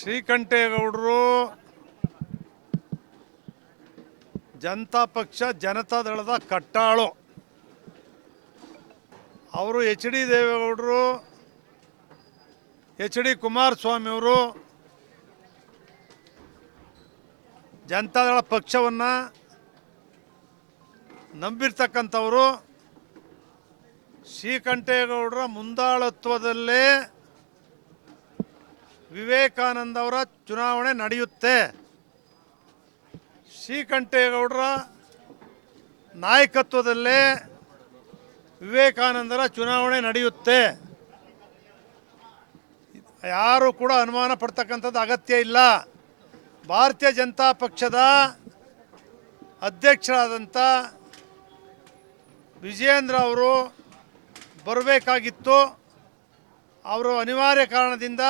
ಶ್ರೀಕಂಠೇಗೌಡರು ಜನತಾ ಪಕ್ಷ ಜನತಾದಳದ ಕಟ್ಟಾಳು. ಅವರು ಎಚ್ ಡಿ ದೇವೇಗೌಡರು, ಎಚ್ ಡಿ ಕುಮಾರಸ್ವಾಮಿ ಅವರು ಜನತಾದಳ ಪಕ್ಷವನ್ನು ನಂಬಿರ್ತಕ್ಕಂಥವರು. ಶ್ರೀಕಂಠೇಗೌಡರ ಮುಂದಾಳತ್ವದಲ್ಲೇ ವಿವೇಕಾನಂದ ಅವರ ಚುನಾವಣೆ ನಡೆಯುತ್ತೆ. ಶ್ರೀಕಂಠೇಗೌಡರ ನಾಯಕತ್ವದಲ್ಲೇ ವಿವೇಕಾನಂದರ ಚುನಾವಣೆ ನಡೆಯುತ್ತೆ. ಯಾರು ಕೂಡ ಅನುಮಾನ ಪಡ್ತಕ್ಕಂಥದ್ದು ಅಗತ್ಯ ಇಲ್ಲ. ಭಾರತೀಯ ಜನತಾ ಪಕ್ಷದ ಅಧ್ಯಕ್ಷರಾದಂಥ ವಿಜಯೇಂದ್ರ ಅವರು ಬರಬೇಕಾಗಿತ್ತು. ಅವರು ಅನಿವಾರ್ಯ ಕಾರಣದಿಂದ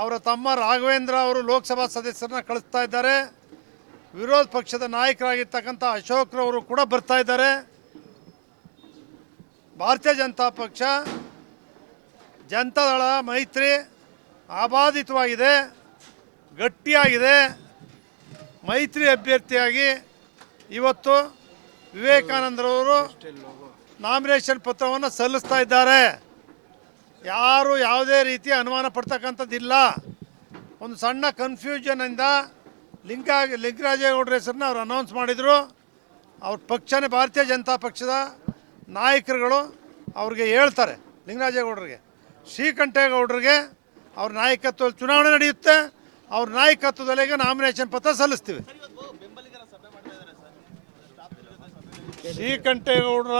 ಅವರ ತಮ್ಮ ರಾಘವೇಂದ್ರ ಅವರು ಲೋಕಸಭಾ ಸದಸ್ಯರನ್ನ ಕಳಿಸ್ತಾ ಇದ್ದಾರೆ. ವಿರೋಧ ಪಕ್ಷದ ನಾಯಕರಾಗಿರ್ತಕ್ಕಂಥ ಅಶೋಕ್ರವರು ಕೂಡ ಬರ್ತಾ ಇದ್ದಾರೆ. ಭಾರತೀಯ ಜನತಾ ಪಕ್ಷ, ಜನತಾದಳ ಮೈತ್ರಿ ಅಬಾಧಿತವಾಗಿದೆ ಗಟ್ಟಿಯಾಗಿದೆ. ಮೈತ್ರಿ ಅಭ್ಯರ್ಥಿಯಾಗಿ ಇವತ್ತು ವಿವೇಕಾನಂದರವರು ನಾಮಿನೇಷನ್ ಪತ್ರವನ್ನು ಸಲ್ಲಿಸ್ತಾ ಇದ್ದಾರೆ. ಯಾರು ಯಾವುದೇ ರೀತಿ ಅನುಮಾನ ಪಡ್ತಕ್ಕಂಥದ್ದಿಲ್ಲ. ಒಂದು ಸಣ್ಣ ಕನ್ಫ್ಯೂಷನಿಂದ ಲಿಂಗ, ಲಿಂಗರಾಜೇಗೌಡರ ಹೆಸರನ್ನ ಅವ್ರು ಅನೌನ್ಸ್ ಮಾಡಿದರು. ಅವ್ರ ಪಕ್ಷನೇ ಭಾರತೀಯ ಜನತಾ ಪಕ್ಷದ ನಾಯಕರುಗಳು ಅವ್ರಿಗೆ ಹೇಳ್ತಾರೆ, ಲಿಂಗರಾಜೇಗೌಡರಿಗೆ. ಶ್ರೀಕಂಠೇಗೌಡರಿಗೆ ಅವ್ರ ನಾಯಕತ್ವ ಚುನಾವಣೆ ನಡೆಯುತ್ತೆ. ಅವ್ರ ನಾಯಕತ್ವದಲ್ಲಿಗೆ ನಾಮಿನೇಷನ್ ಪತ್ರ ಸಲ್ಲಿಸ್ತೀವಿ. ಶ್ರೀಕಂಠೇಗೌಡರ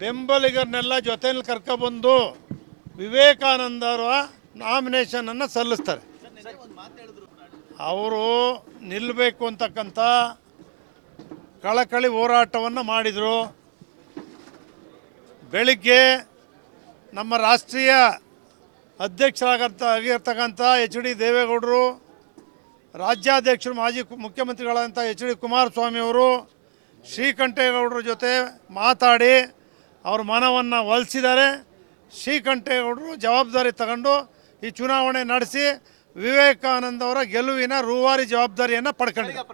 ಬೆಂಬಲಿಗರನ್ನೆಲ್ಲ ಜೊತೆಯಲ್ಲಿ ಕರ್ಕೊಬಂದು ವಿವೇಕಾನಂದರ ನಾಮಿನೇಷನನ್ನು ಸಲ್ಲಿಸ್ತಾರೆ. ಅವರು ನಿಲ್ಲಬೇಕು ಅಂತಕ್ಕಂಥ ಕಳಕಳಿ ಹೋರಾಟವನ್ನು ಮಾಡಿದರು. ಬೆಳಿಗ್ಗೆ ನಮ್ಮ ರಾಷ್ಟ್ರೀಯ ಅಧ್ಯಕ್ಷರಾಗಂತ ಆಗಿರ್ತಕ್ಕಂಥ ಎಚ್ ಡಿ ದೇವೇಗೌಡರು, ರಾಜ್ಯಾಧ್ಯಕ್ಷರು, ಮಾಜಿ ಮುಖ್ಯಮಂತ್ರಿಗಳಾದಂಥ ಎಚ್ ಡಿ ಕುಮಾರಸ್ವಾಮಿ ಅವರು, ಶ್ರೀಕಂಠೇಗೌಡರ ಜೊತೆ ಮಾತಾಡಿ ಅವ್ರ ಮನವನ್ನು ಒಲಿಸಿದ್ದಾರೆ ಶ್ರೀಕಂಠೇಗೌಡರು ಜವಾಬ್ದಾರಿ ತಗೊಂಡು ಈ ಚುನಾವಣೆ ನಡೆಸಿ ವಿವೇಕಾನಂದ ಅವರ ಗೆಲುವಿನ ರೂವಾರಿ ಜವಾಬ್ದಾರಿಯನ್ನು ಪಡ್ಕೊಂಡಿದ್ದಾರೆ.